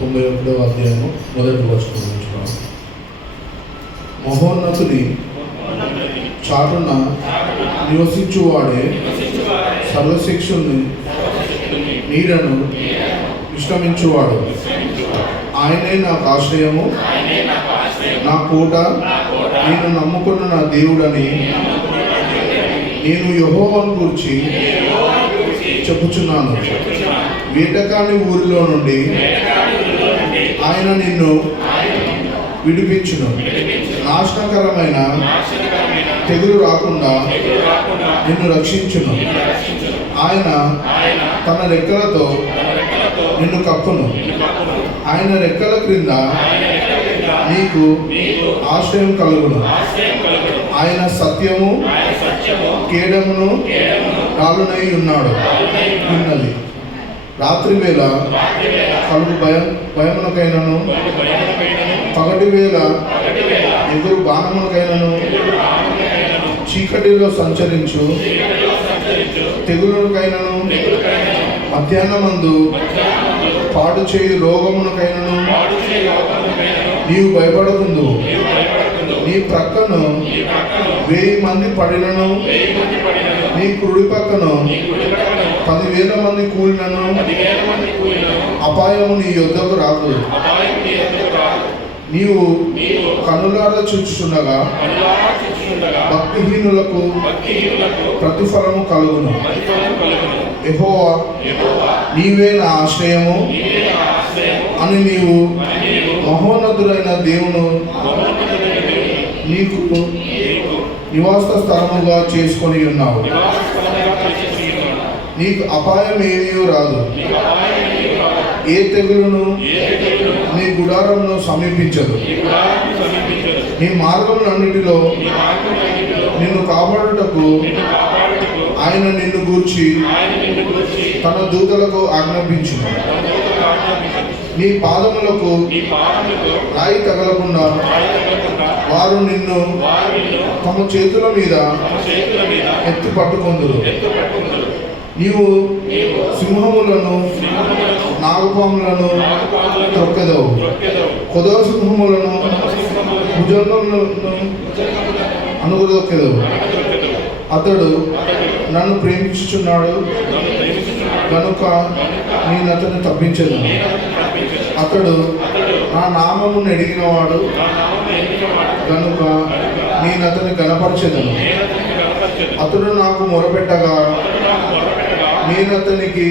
91వ అధ్యాయము మొదటి వచనం నుంచి. మహోన్నతుని చాటున నివసించువాడే సర్వశిక్షుని నీడను విశ్రమించువాడు. ఆయనే నాకు ఆశ్రయము, నా కోట, నేను నమ్ముకున్న నా దేవుడని నేను యెహోవాను గురించి చెప్పుచున్నాను. వేటకాని ఊరిలో నుండి ఆయన నిన్ను విడిపించును. నాశనకరమైన తెగులు రాకుండా నిన్ను రక్షించును. ఆయన తన రెక్కలతో నిన్ను కప్పును. ఆయన రెక్కల క్రింద నీకు ఆశ్రయం కలుగును. ఆయన సత్యము కేడమును రాలునై ఉన్నది. రాత్రి వేళ కలుగు భయమునకైనను, పగటి వేళ ఎదురు బాణమునకైనను, చీకటిలో సంచరించు తెగులుకైనను, మధ్యాహ్నమందు పాడు చేయు రోగమునకైనను నీవు భయపడకుందు. నీ ప్రక్కను 1000 మంది పడినను, నీ కుడి పక్కను 10,000 మంది కూలినను అపాయము నీ యొద్దకు రాదు. నీవు కనులారా చూచుచుండగా భక్తిహీనులకు ప్రతిఫలము కలుగును. యెహోవా నీవే నా ఆశ్రయము అని నీవు మహోన్నతుడైన దేవుని నీకు నివాస స్థలముగా చేసుకొని ఉన్నావు. నీకు అపాయం ఏమీ రాదు, ఏ తెగులును నీ గుడారమును సమీపించదు. నీ మార్గములన్నిటిలో నిన్ను కాపాడుటకు ఆయన నిన్ను గూర్చి తన దూతలకు ఆజ్ఞాపించును. నీ పాదములకు రాయి తగలకుండా వారు నిన్ను తమ చేతుల మీద ఎత్తి పట్టుకొందురు. నీవు సింహములను నాగపాములను త్రొక్కెదవు. కొదవ సింహములను భుజంగములను అనుగదొక్కెదవు. అతడు నన్ను ప్రేమించుచున్నాడు కనుక నేను అతన్ని తప్పించెదను. అతడు నా నామమును ఎరిగినవాడు కనుక నేను అతన్ని గణపరచెదను. అతడు నాకు మొరపెట్టగా నేను అతనికి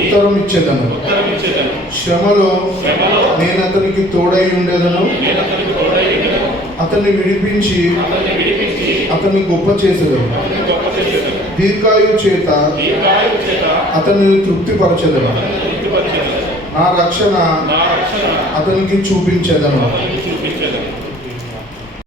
ఉత్తరం ఇచ్చేదను. శ్రమలో నేను అతనికి తోడై ఉండేదను. అతన్ని విడిపించి అతన్ని గొప్ప చేసేదను. దీర్ఘాయు చేత అతన్ని తృప్తిపరచెదను. నా రక్షణ అతనికి చూపించేదను.